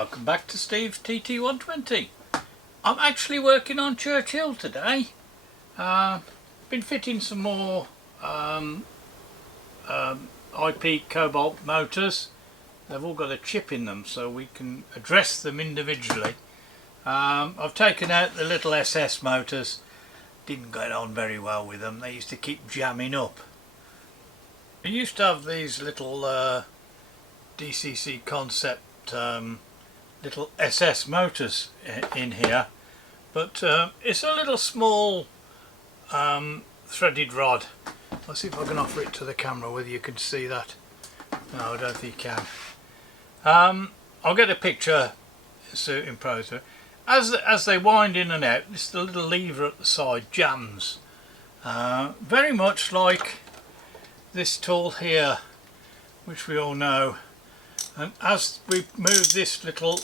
welcome back to Steve's TT120. I'm actually working on Churchill today. Been fitting some more IP Cobalt motors. They've all got a chip in them so we can address them individually. I've taken out the little SS motors. Didn't get on very well with them. They used to keep jamming up. I used to have these little DCC concept little SS motors in here, but it's a little small threaded rod. Let's see if I can offer it to the camera whether you can see that. No, I don't think you can. I'll get a picture superimposed. As they wind in and out, this little lever at the side jams, very much like this tool here, which we all know. And as we move this little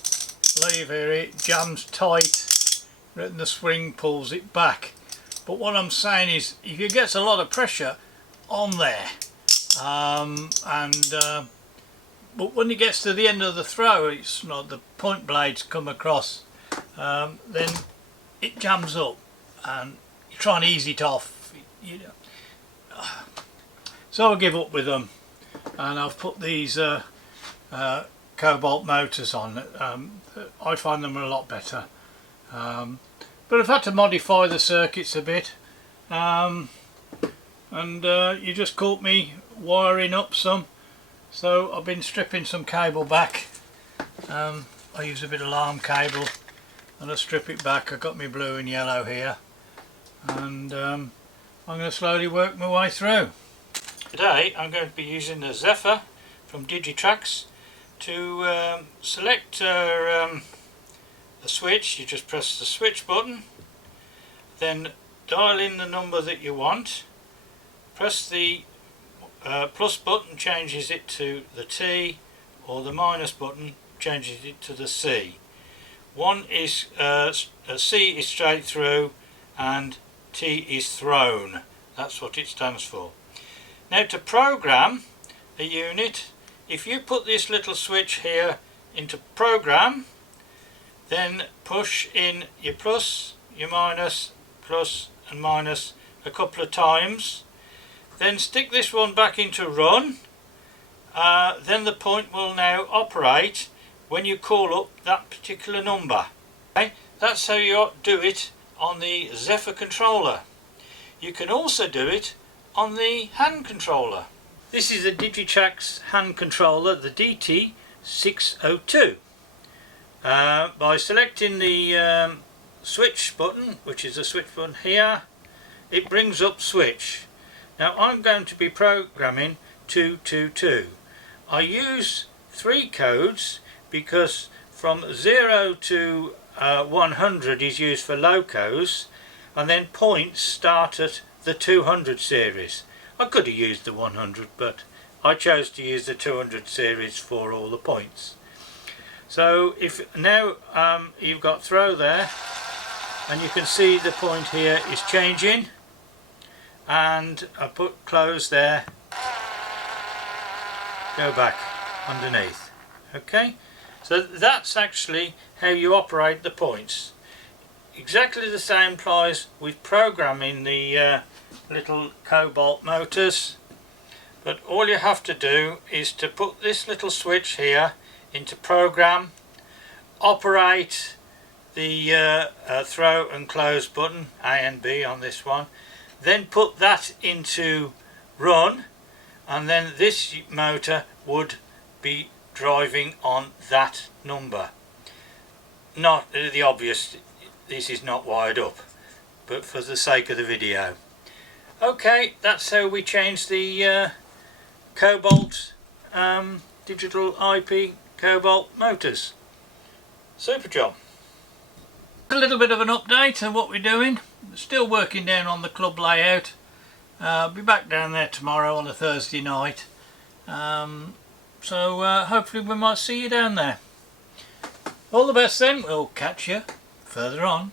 lever, it jams tight and the spring pulls it back. But what I'm saying is, if it gets a lot of pressure on there, but when it gets to the end of the throw, it's not, the point blades come across, then it jams up, and you try and ease it off. So I give up with them, and I've put these Cobalt motors on. I find them a lot better, but I've had to modify the circuits a bit, and you just caught me wiring up some, so I've been stripping some cable back. I use a bit of alarm cable and I strip it back. I've got my blue and yellow here, and I'm going to slowly work my way through. Today I'm going to be using the Zephyr from Digitrax. To select a switch, you just press the switch button, then dial in the number that you want, press the plus button, changes it to the T, or the minus button changes it to the C. One is C is straight through and T is thrown. That's what it stands for. Now, to program a unit, if you put this little switch here into program, then push in your plus, your minus, plus and minus a couple of times, then stick this one back into run, then the point will now operate when you call up that particular number. Okay? That's how you do it on the Zephyr controller. You can also do it on the hand controller. This is a Digitrax hand controller, the DT602. By selecting the switch button, which is the switch button here, it brings up switch. Now I'm going to be programming 222. I use 3 codes because from 0 to 100 is used for locos, and then points start at the 200 series. I could have used the 100, but I chose to use the 200 series for all the points. So if now you've got throw there, and you can see the point here is changing, and I put close there, go back underneath. Okay, so that's actually how you operate the points. Exactly the same applies with programming the little Cobalt motors, but all you have to do is to put this little switch here into program, operate the throw and close button, A and B on this one, then put that into run, and then this motor would be driving on that number. Not the obvious, this is not wired up, but for the sake of the video. Okay, that's how we change the Cobalt digital IP Cobalt motors. Super job. A little bit of an update on what we're doing. Still working down on the club layout. I'll be back down there tomorrow on a Thursday night. So hopefully we might see you down there. All the best then. We'll catch you further on.